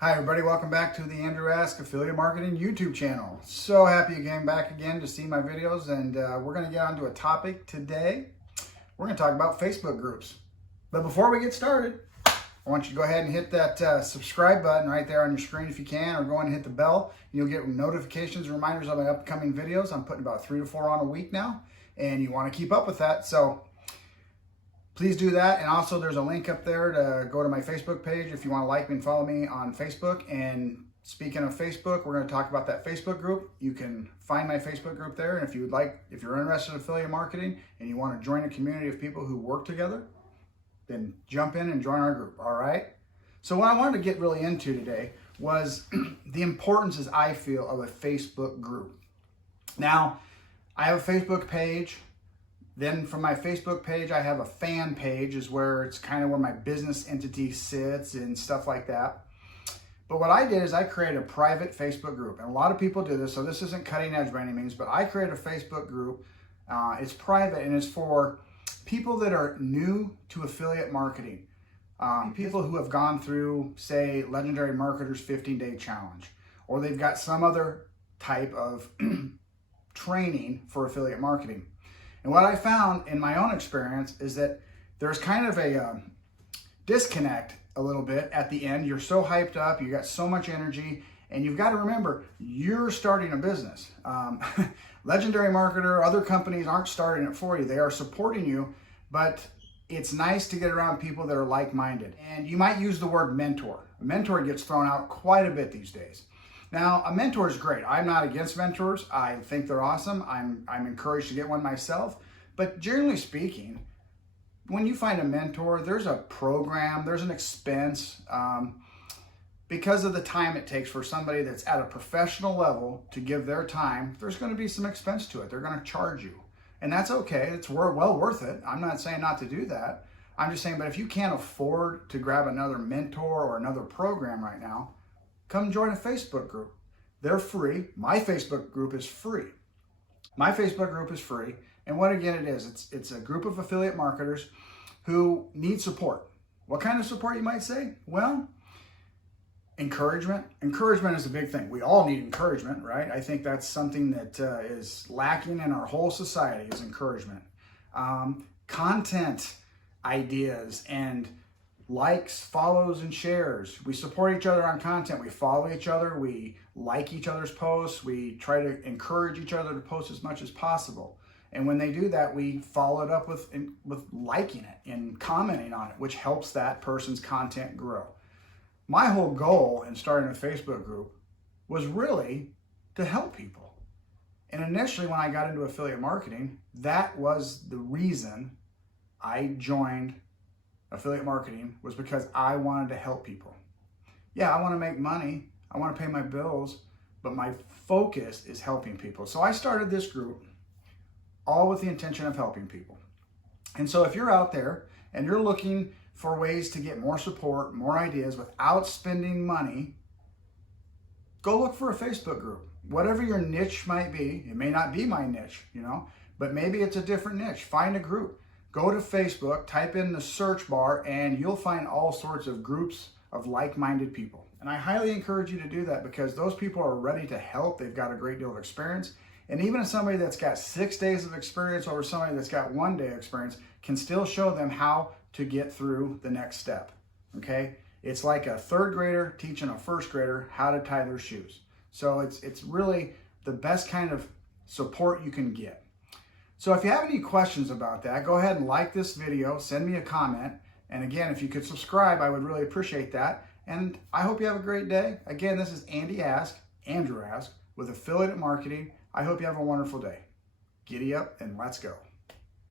Hi everybody, welcome back to the Andrew Ask Affiliate Marketing YouTube channel. So happy you came back again to see my videos, and we're going to get onto a topic today. We're going to talk about Facebook groups. But before we get started, I want you to go ahead and hit that subscribe button right there on your screen if you can, or go ahead and hit the bell. You'll get notifications and reminders of my upcoming videos. I'm putting about 3 to 4 on a week now, and you want to keep up with that. So please do that. And also there's a link up there to go to my Facebook page if you want to like me and follow me on Facebook. And speaking of Facebook, we're going to talk about that Facebook group. You can find my Facebook group there. And if you're interested in affiliate marketing and you want to join a community of people who work together, then jump in and join our group. All right. So what I wanted to get really into today was the importance, as I feel, of a Facebook group. Now, I have a Facebook page. Then from my Facebook page, I have a fan page, is where it's kind of where my business entity sits and stuff like that. But what I did is I created a private Facebook group. And a lot of people do this, so this isn't cutting edge by any means, but I created a Facebook group. It's private and it's for people that are new to affiliate marketing. People who have gone through, say, Legendary Marketer's 15-day challenge, or they've got some other type of training for affiliate marketing. And what I found in my own experience is that there's kind of a disconnect a little bit at the end. You're so hyped up, you got so much energy, and you've got to remember, you're starting a business. Legendary Marketer, other companies aren't starting it for you. They are supporting you, but it's nice to get around people that are like-minded. And you might use the word mentor. A mentor gets thrown out quite a bit these days. Now, a mentor is great. I'm not against mentors. I think they're awesome. I'm encouraged to get one myself. But generally speaking, when you find a mentor, there's a program, there's an expense. Because of the time it takes for somebody that's at a professional level to give their time, there's going to be some expense to it. They're going to charge you. And that's okay. It's well worth it. I'm not saying not to do that. I'm just saying, but if you can't afford to grab another mentor or another program right now, come join a Facebook group. They're free. My Facebook group is free. My Facebook group is free. And what again it is, it's a group of affiliate marketers who need support. What kind of support, you might say? Well, encouragement. Encouragement is a big thing. We all need encouragement, right? I think that's something that is lacking in our whole society, is encouragement. Content ideas and likes, follows, and shares. We support each other on content. We follow each other. We like each other's posts. We try to encourage each other to post as much as possible. And when they do that, we follow it up with liking it and commenting on it, which helps that person's content grow. My whole goal in starting a Facebook group was really to help people. And initially, when I got into affiliate marketing, that was the reason I joined affiliate marketing, was because I wanted to help people. Yeah, I want to make money. I want to pay my bills, but my focus is helping people. So I started this group all with the intention of helping people. And so if you're out there and you're looking for ways to get more support, more ideas without spending money, go look for a Facebook group. Whatever your niche might be, it may not be my niche, but maybe it's a different niche. Find a group. Go to Facebook, type in the search bar, and you'll find all sorts of groups of like-minded people. And I highly encourage you to do that, because those people are ready to help. They've got a great deal of experience. And even if somebody that's got 6 days of experience over somebody that's got 1 day experience can still show them how to get through the next step, okay? It's like a 3rd grader teaching a 1st grader how to tie their shoes. So it's really the best kind of support you can get. So if you have any questions about that, go ahead and like this video, send me a comment. And again, if you could subscribe, I would really appreciate that. And I hope you have a great day. Again, this is Andrew Ask with Affiliate Marketing. I hope you have a wonderful day. Giddy up and let's go.